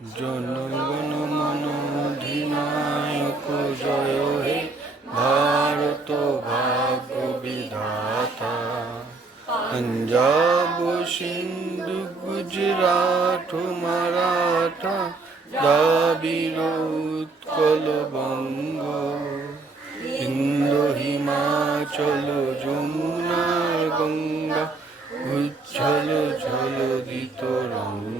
জনগণ মন অধিনায়ক জয় হে ভারত ভাগ্য বিধাতা। পঞ্জাব, সিন্ধু, গুজরাট, মারাঠা দাবির উৎকল বঙ্গ। ইন্দো হিমাচল, যমুনা, গঙ্গা উচ্ছল ঝল দিত রঙ্গ।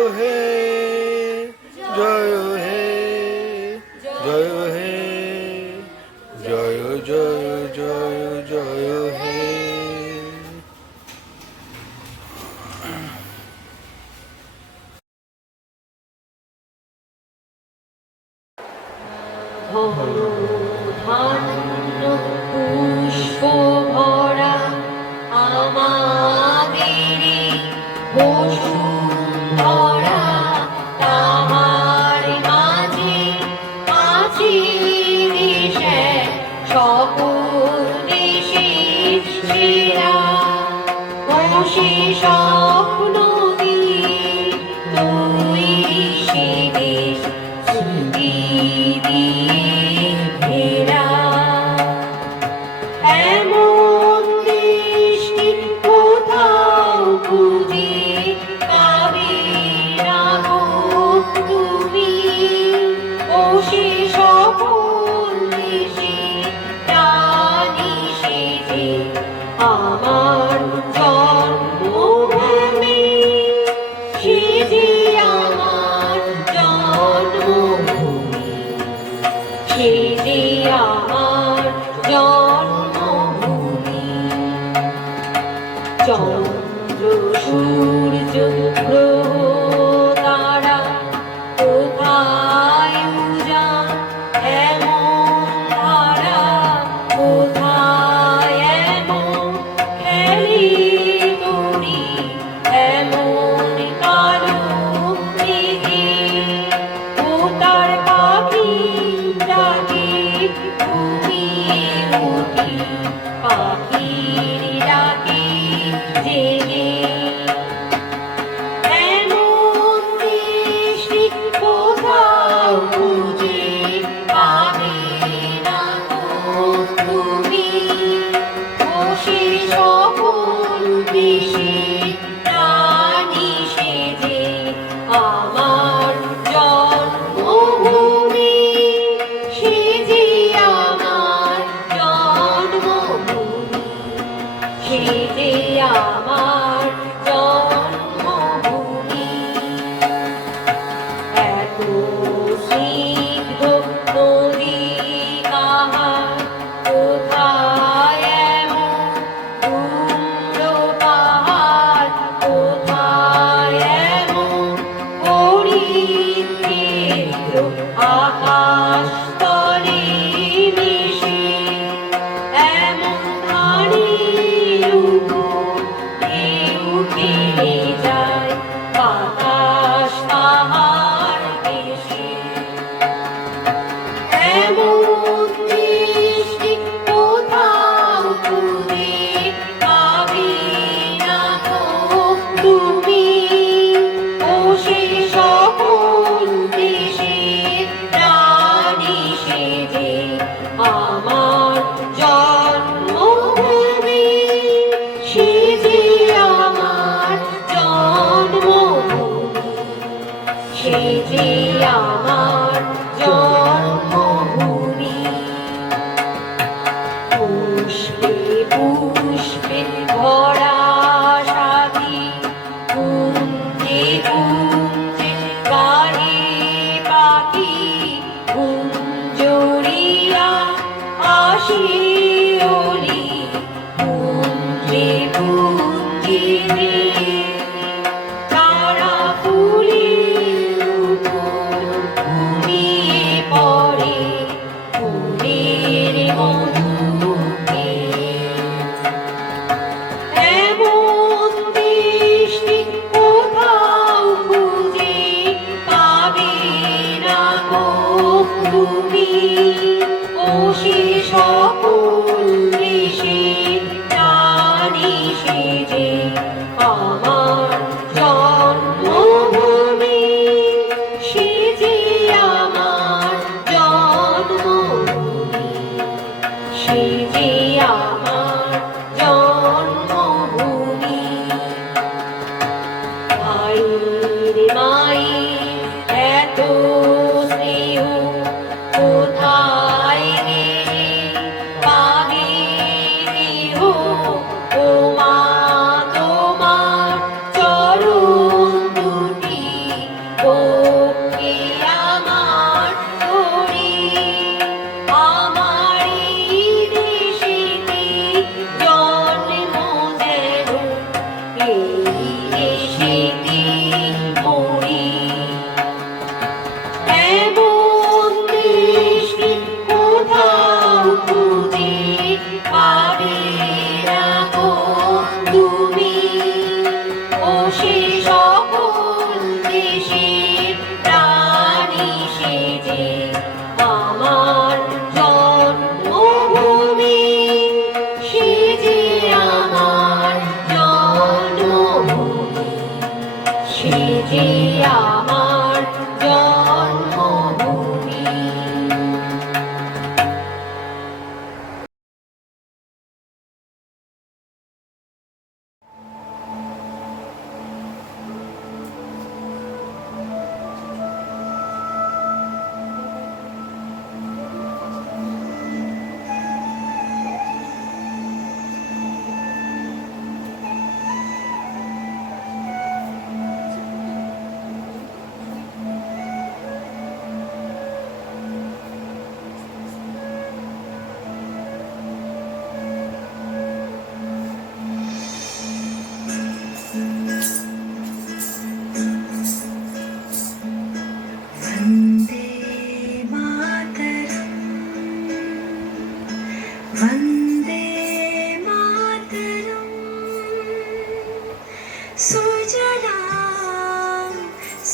सुजलां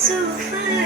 सुफलां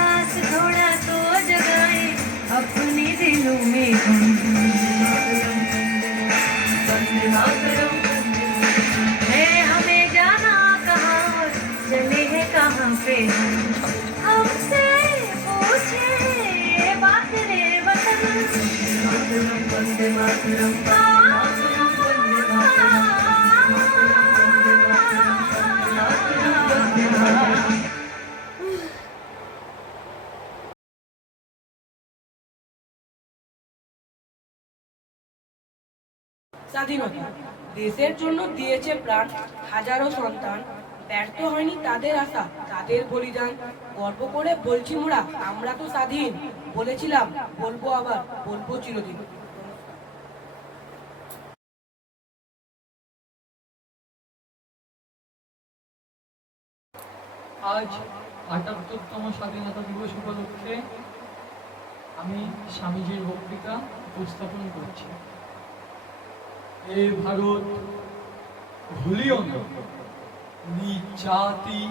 স্বাধীনতা দেশের জন্য দিয়েছে প্রাণ হাজারো সন্তান। ব্যর্থ হয়নি তাদের আশা। তাদের বলিদান। গর্ব করে বলছি মোরা, আমরা তো স্বাধীন। বলেছিলাম, বলব আবার, বলব চিরদিন। আজ আটাত্তরতম স্বাধীনতা দিবস উপলক্ষে আমি স্বামীজির বক্তৃতা উপস্থাপন করছি। এ ভারত ভুলিও না। নিজ জাতি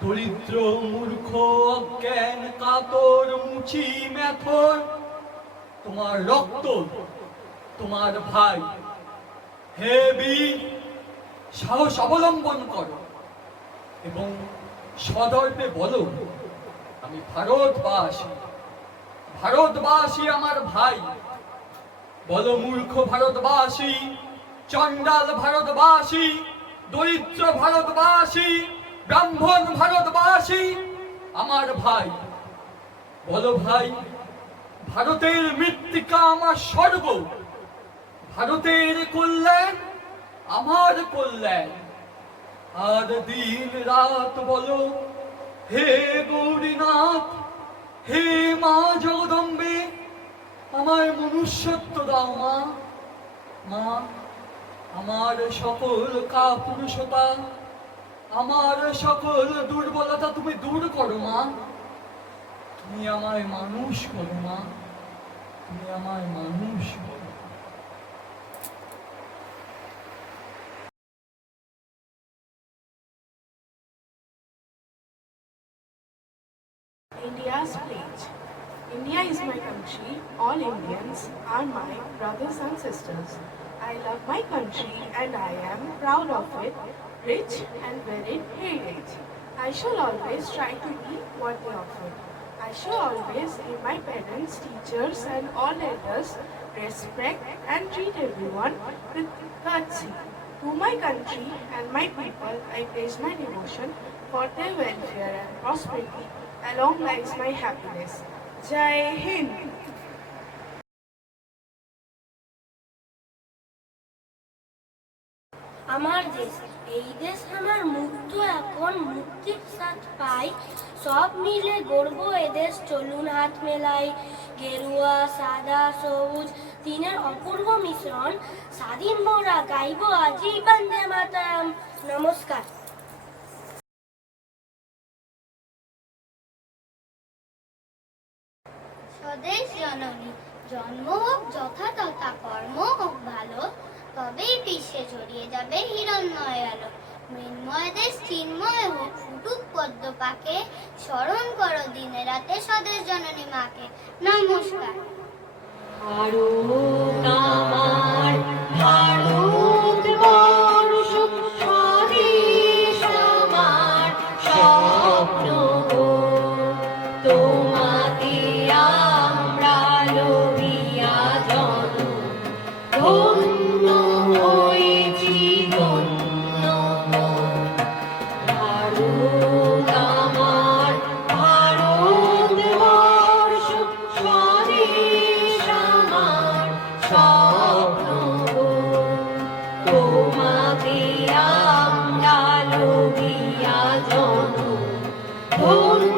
দরিদ্র, মূর্খ, অজ্ঞান, কাতর, মুচি মেথর তোমার রক্ত, তোমার ভাই, হে বীর, সাহস অবলম্বন করো এবং সদর্পে বলো, আমি ভারতবাসী ভারতবাসী আমার ভাই। বলো মূর্খ ভারতবাসী, চণ্ডাল ভারতবাসী দরিদ্র ভারতবাসী, ব্রাহ্মণ ভারতবাসী, আমার ভাই, বলো ভাই, ভারতের মৃত্তিকা আমার স্বর্গ, ভারতের কল্যাণ আমার কল্যাণ। আর দিন রাত বলো, হে গৌরীনাথ, হে মা জগদম্বে আমার মনুষ্যত্ব দাও মা মা। আমার সকল কাপুরুষতা আমার সকল দুর্বলতা তুমি দূর করো মা তুমি আমায় মানুষ করো মা তুমি আমায় মানুষ India's pledge. India is my country. All Indians are my brothers and sisters. I love my country and I am proud of it, rich and varied heritage. I shall always try to be worthy of it. I shall always give my parents, teachers, and all elders respect and treat everyone with courtesy. To my country and my people, I pledge my devotion for their welfare and prosperity. Along lies my happiness. Jai Hind. সব মিলে গর্ব এদেশ, চলুন হাত মেলাই। গেরুয়া, সাদা, সবুজ, তিনের অপূর্ব মিশ্রণ। স্বাধীন মোরা গাইব আজি বন্দে মাতাম নমস্কার। স্বদেশ জননী, জন্ম হোক যথা তথা কর্ম হোক ভালো, তবেই বিশ্বে ছড়িয়ে যাবে হিরণ্ময় আলো। মৃন্ময় চিন্ময় হোক ফুটুক পদ্ম পাকে স্মরণ করো দিনে রাতে স্বদেশ জননী মাকে। নমস্কার। 오.